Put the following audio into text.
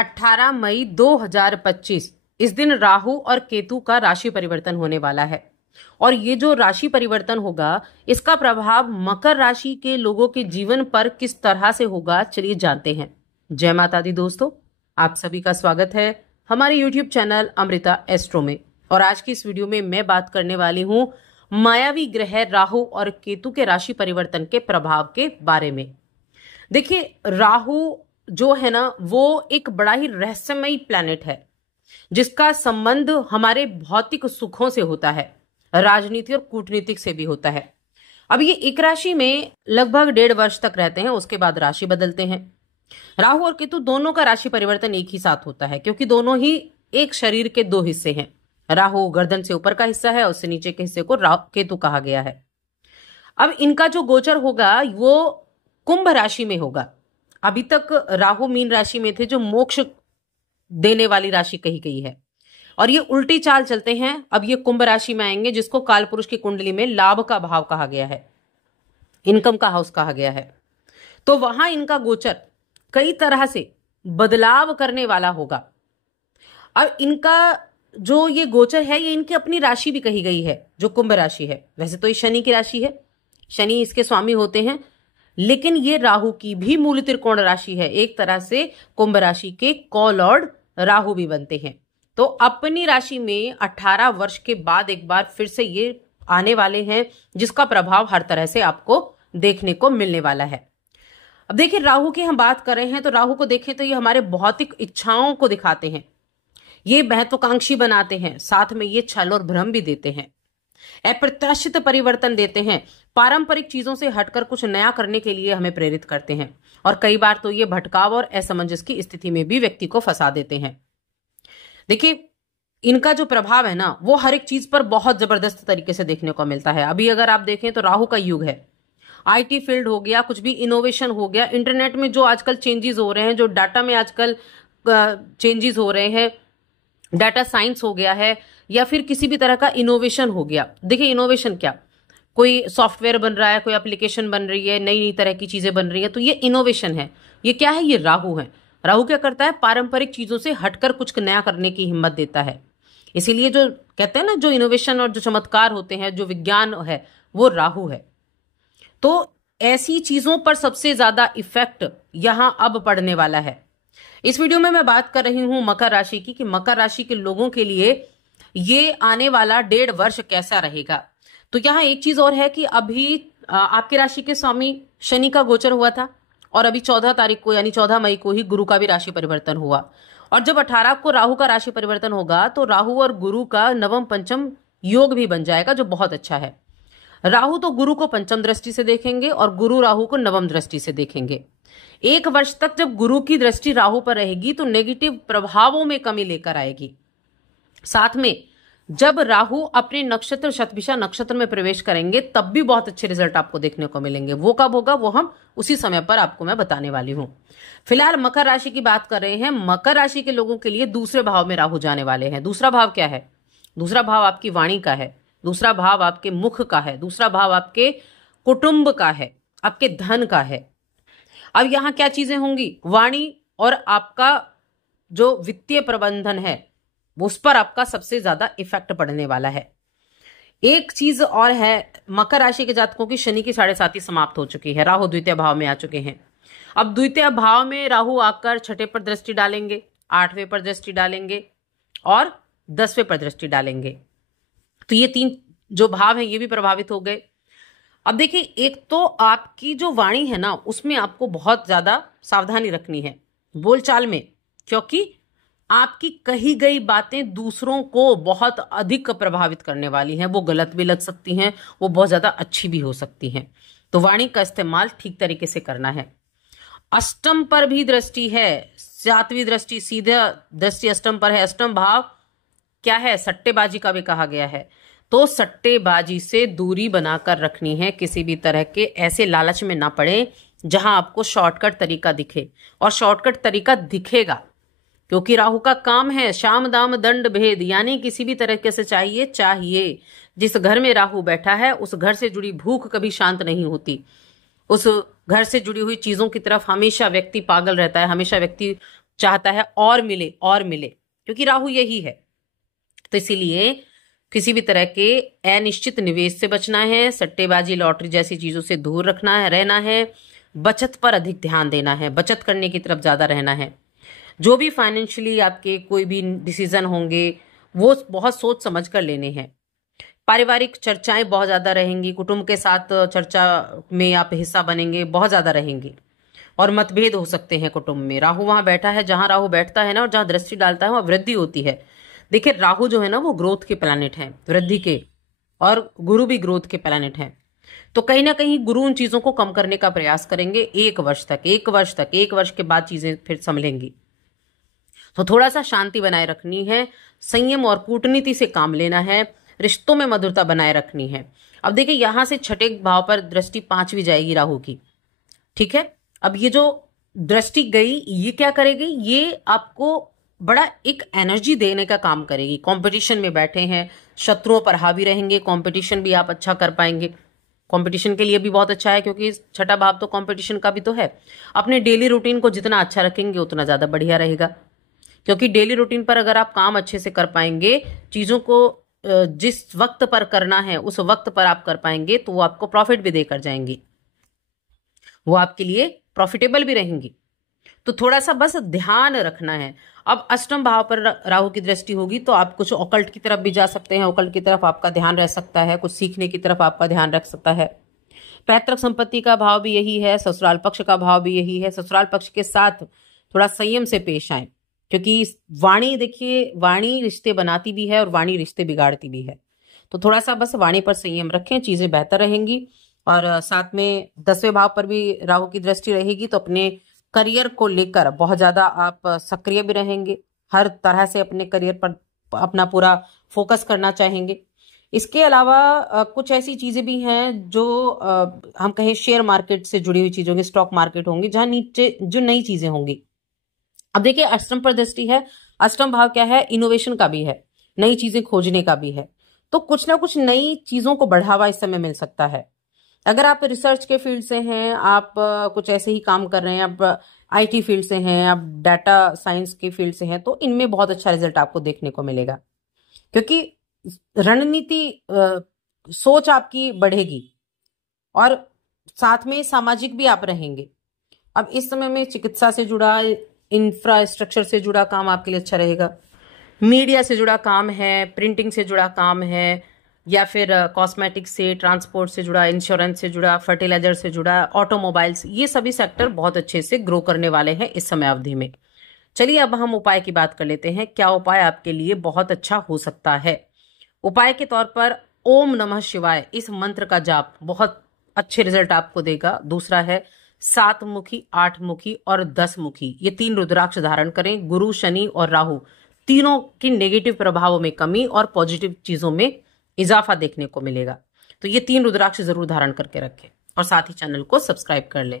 18 मई 2025 इस दिन राहु और केतु का राशि परिवर्तन होने वाला है। और ये जो राशि परिवर्तन होगा, इसका प्रभाव मकर राशि के लोगों के जीवन पर किस तरह से होगा, चलिए जानते हैं। जय माता दी दोस्तों, आप सभी का स्वागत है हमारे YouTube चैनल अमृता एस्ट्रो में। और आज की इस वीडियो में मैं बात करने वाली हूं मायावी ग्रह राहु और केतु के राशि परिवर्तन के प्रभाव के बारे में। देखिए, राहु जो है ना, वो एक बड़ा ही रहस्यमयी प्लैनेट है जिसका संबंध हमारे भौतिक सुखों से होता है, राजनीति और कूटनीतिक से भी होता है। अब ये एक राशि में लगभग 1.5 वर्ष तक रहते हैं, उसके बाद राशि बदलते हैं। राहु और केतु दोनों का राशि परिवर्तन एक ही साथ होता है, क्योंकि दोनों ही एक शरीर के 2 हिस्से हैं। राहु गर्दन से ऊपर का हिस्सा है, उससे नीचे के हिस्से को केतु कहा गया है। अब इनका जो गोचर होगा वो कुंभ राशि में होगा। अभी तक राहु मीन राशि में थे, जो मोक्ष देने वाली राशि कही गई है, और ये उल्टी चाल चलते हैं। अब ये कुंभ राशि में आएंगे, जिसको कालपुरुष की कुंडली में लाभ का भाव कहा गया है, इनकम का हाउस कहा गया है। तो वहां इनका गोचर कई तरह से बदलाव करने वाला होगा। अब इनका जो ये गोचर है, ये इनकी अपनी राशि भी कही गई है, जो कुंभ राशि है। वैसे तो ये शनि की राशि है, शनि इसके स्वामी होते हैं, लेकिन ये राहु की भी मूल त्रिकोण राशि है। एक तरह से कुंभ राशि के को-लॉर्ड राहु भी बनते हैं। तो अपनी राशि में 18 वर्ष के बाद एक बार फिर से ये आने वाले हैं, जिसका प्रभाव हर तरह से आपको देखने को मिलने वाला है। अब देखिए, राहु की हम बात कर रहे हैं, तो राहु को देखें तो ये हमारे भौतिक इच्छाओं को दिखाते हैं, ये महत्वाकांक्षी बनाते हैं, साथ में ये छल और भ्रम भी देते हैं, अप्रत्याशित परिवर्तन देते हैं, पारंपरिक चीजों से हटकर कुछ नया करने के लिए हमें प्रेरित करते हैं। और कई बार तो ये भटकाव और असमंजस की स्थिति में भी व्यक्ति को फंसा देते हैं। देखिए, इनका जो प्रभाव है ना, वो हर एक चीज पर बहुत जबरदस्त तरीके से देखने को मिलता है। अभी अगर आप देखें तो राहु का युग है, आईटी फील्ड हो गया, कुछ भी इनोवेशन हो गया, इंटरनेट में जो आजकल चेंजेस हो रहे हैं, जो डाटा में आजकल चेंजेस हो रहे हैं, डाटा साइंस हो गया है, या फिर किसी भी तरह का इनोवेशन हो गया। देखिए, इनोवेशन क्या, कोई सॉफ्टवेयर बन रहा है, कोई एप्लीकेशन बन रही है, नई नई तरह की चीजें बन रही है, तो ये इनोवेशन है। ये क्या है? ये राहु है। राहु क्या करता है? पारंपरिक चीजों से हटकर कुछ नया करने की हिम्मत देता है। इसीलिए जो कहते हैं ना, जो इनोवेशन और जो चमत्कार होते हैं, जो विज्ञान है, वो राहु है। तो ऐसी चीजों पर सबसे ज्यादा इफेक्ट यहां अब पड़ने वाला है। इस वीडियो में मैं बात कर रही हूं मकर राशि की, कि मकर राशि के लोगों के लिए ये आने वाला 1.5 वर्ष कैसा रहेगा। तो यहाँ एक चीज और है कि अभी आपकी राशि के स्वामी शनि का गोचर हुआ था, और अभी 14 तारीख को यानी 14 मई को ही गुरु का भी राशि परिवर्तन हुआ। और जब 18 को राहु का राशि परिवर्तन होगा, तो राहु और गुरु का नवम पंचम योग भी बन जाएगा, जो बहुत अच्छा है। राहु तो गुरु को पंचम दृष्टि से देखेंगे और गुरु राहु को नवम दृष्टि से देखेंगे। 1 वर्ष तक जब गुरु की दृष्टि राहु पर रहेगी, तो नेगेटिव प्रभावों में कमी लेकर आएगी। साथ में जब राहु अपने नक्षत्र शतभिषा नक्षत्र में प्रवेश करेंगे, तब भी बहुत अच्छे रिजल्ट आपको देखने को मिलेंगे। वो कब होगा, वो हम उसी समय पर आपको मैं बताने वाली हूं। फिलहाल मकर राशि की बात कर रहे हैं। मकर राशि के लोगों के लिए दूसरे भाव में राहु जाने वाले हैं। दूसरा भाव क्या है? दूसरा भाव आपकी वाणी का है, दूसरा भाव आपके मुख का है, दूसरा भाव आपके कुटुंब का है, आपके धन का है। अब यहां क्या चीजें होंगी? वाणी और आपका जो वित्तीय प्रबंधन है, उस पर आपका सबसे ज्यादा इफेक्ट पड़ने वाला है। एक चीज और है, मकर राशि के जातकों की शनि की 7.5 समाप्त हो चुकी है, राहु द्वितीय भाव में आ चुके हैं। अब द्वितीय भाव में राहु आकर 6ठे पर दृष्टि डालेंगे, 8वें पर दृष्टि डालेंगे और 10वें पर दृष्टि डालेंगे। तो ये 3 जो भाव हैं, ये भी प्रभावित हो गए। अब देखिए, एक तो आपकी जो वाणी है ना, उसमें आपको बहुत ज्यादा सावधानी रखनी है बोलचाल में, क्योंकि आपकी कही गई बातें दूसरों को बहुत अधिक प्रभावित करने वाली हैं। वो गलत भी लग सकती हैं, वो बहुत ज्यादा अच्छी भी हो सकती हैं। तो वाणी का इस्तेमाल ठीक तरीके से करना है। अष्टम पर भी दृष्टि है, 7वीं दृष्टि, सीधा दृष्टि अष्टम पर है। अष्टम भाव क्या है? सट्टेबाजी का भी कहा गया है। तो सट्टेबाजी से दूरी बनाकर रखनी है। किसी भी तरह के ऐसे लालच में ना पड़े जहां आपको शॉर्टकट तरीका दिखे, और शॉर्टकट तरीका दिखेगा, क्योंकि राहु का काम है शाम दाम दंड भेद, यानी किसी भी तरीके से चाहिए। जिस घर में राहु बैठा है, उस घर से जुड़ी भूख कभी शांत नहीं होती। उस घर से जुड़ी हुई चीजों की तरफ हमेशा व्यक्ति पागल रहता है, हमेशा व्यक्ति चाहता है और मिले और मिले, क्योंकि राहु यही है। तो इसीलिए किसी भी तरह के अनिश्चित निवेश से बचना है, सट्टेबाजी लॉटरी जैसी चीजों से दूर रखना है, रहना है, बचत पर अधिक ध्यान देना है, बचत करने की तरफ ज्यादा रहना है। जो भी फाइनेंशियली आपके कोई भी डिसीजन होंगे वो बहुत सोच समझ कर लेने हैं। पारिवारिक चर्चाएं बहुत ज्यादा रहेंगी, कुटुंब के साथ चर्चा में आप हिस्सा बनेंगे, बहुत ज्यादा रहेंगे, और मतभेद हो सकते हैं कुटुंब में। राहु वहां बैठा है, जहां राहु बैठता है ना और जहां दृष्टि डालता है वहां वृद्धि होती है। देखिए राहु जो है ना वो ग्रोथ के प्लैनेट है, वृद्धि के, और गुरु भी ग्रोथ के प्लैनेट है। तो कहीं ना कहीं गुरु उन चीजों को कम करने का प्रयास करेंगे 1 वर्ष तक, 1 वर्ष तक, 1 वर्ष के बाद चीजें फिर संभलेंगी। तो थोड़ा सा शांति बनाए रखनी है, संयम और कूटनीति से काम लेना है, रिश्तों में मधुरता बनाए रखनी है। अब देखिए यहां से छठे भाव पर दृष्टि 5वीं जाएगी राहु की, ठीक है। अब ये जो दृष्टि गई ये क्या करेगी, ये आपको बड़ा एक एनर्जी देने का काम करेगी। कंपटीशन में बैठे हैं, शत्रुओं पर हावी रहेंगे, कंपटीशन भी आप अच्छा कर पाएंगे। कंपटीशन के लिए भी बहुत अच्छा है, क्योंकि छठा भाव तो कंपटीशन का भी तो है। अपने डेली रूटीन को जितना अच्छा रखेंगे उतना ज्यादा बढ़िया रहेगा, क्योंकि डेली रूटीन पर अगर आप काम अच्छे से कर पाएंगे, चीजों को जिस वक्त पर करना है उस वक्त पर आप कर पाएंगे, तो वो आपको प्रॉफिट भी देकर जाएंगी, वो आपके लिए प्रॉफिटेबल भी रहेंगी। तो थोड़ा सा बस ध्यान रखना है। अब अष्टम भाव पर राहु की दृष्टि होगी तो आप कुछ ऑकल्ट की तरफ भी जा सकते हैं, ऑकल्ट की तरफ आपका ध्यान रह सकता है, कुछ सीखने की तरफ आपका ध्यान रख सकता है। पैतृक संपत्ति का भाव भी यही है, ससुराल पक्ष का भाव भी यही है। ससुराल पक्ष के साथ थोड़ा संयम से पेश आए, क्योंकि वाणी, देखिए वाणी रिश्ते बनाती भी है और वाणी रिश्ते बिगाड़ती भी है। तो थोड़ा सा बस वाणी पर संयम रखें, चीजें बेहतर रहेंगी। और साथ में 10वें भाव पर भी राहु की दृष्टि रहेगी, तो अपने करियर को लेकर बहुत ज्यादा आप सक्रिय भी रहेंगे, हर तरह से अपने करियर पर अपना पूरा फोकस करना चाहेंगे। इसके अलावा कुछ ऐसी चीजें भी हैं जो हम कहें शेयर मार्केट से जुड़ी हुई चीजें होंगी, स्टॉक मार्केट होंगी, जहां नीचे जो नई चीजें होंगी। अब देखिए अष्टम पर दृष्टि है, अष्टम भाव क्या है, इनोवेशन का भी है, नई चीजें खोजने का भी है। तो कुछ ना कुछ नई चीजों को बढ़ावा इस समय मिल सकता है। अगर आप रिसर्च के फील्ड से हैं, आप कुछ ऐसे ही काम कर रहे हैं, आप आईटी फील्ड से हैं, आप डाटा साइंस के फील्ड से हैं, तो इनमें बहुत अच्छा रिजल्ट आपको देखने को मिलेगा, क्योंकि रणनीति सोच आपकी बढ़ेगी और साथ में सामाजिक भी आप रहेंगे। अब इस समय में चिकित्सा से जुड़ा, इंफ्रास्ट्रक्चर से जुड़ा काम आपके लिए अच्छा रहेगा। मीडिया से जुड़ा काम है, प्रिंटिंग से जुड़ा काम है, या फिर कॉस्मेटिक्स से, ट्रांसपोर्ट से जुड़ा, इंश्योरेंस से जुड़ा, फर्टिलाइजर से जुड़ा, ऑटोमोबाइल्स, ये सभी सेक्टर बहुत अच्छे से ग्रो करने वाले हैं इस समय अवधि में। चलिए अब हम उपाय की बात कर लेते हैं, क्या उपाय आपके लिए बहुत अच्छा हो सकता है। उपाय के तौर पर ओम नमः शिवाय इस मंत्र का जाप बहुत अच्छे रिजल्ट आपको देगा। दूसरा है 7 मुखी, 8 मुखी और 10 मुखी, ये 3 रुद्राक्ष धारण करें। गुरु, शनि और राहु तीनों की नेगेटिव प्रभावों में कमी और पॉजिटिव चीजों में इजाफा देखने को मिलेगा। तो ये 3 रुद्राक्ष जरूर धारण करके रखें और साथ ही चैनल को सब्सक्राइब कर लें।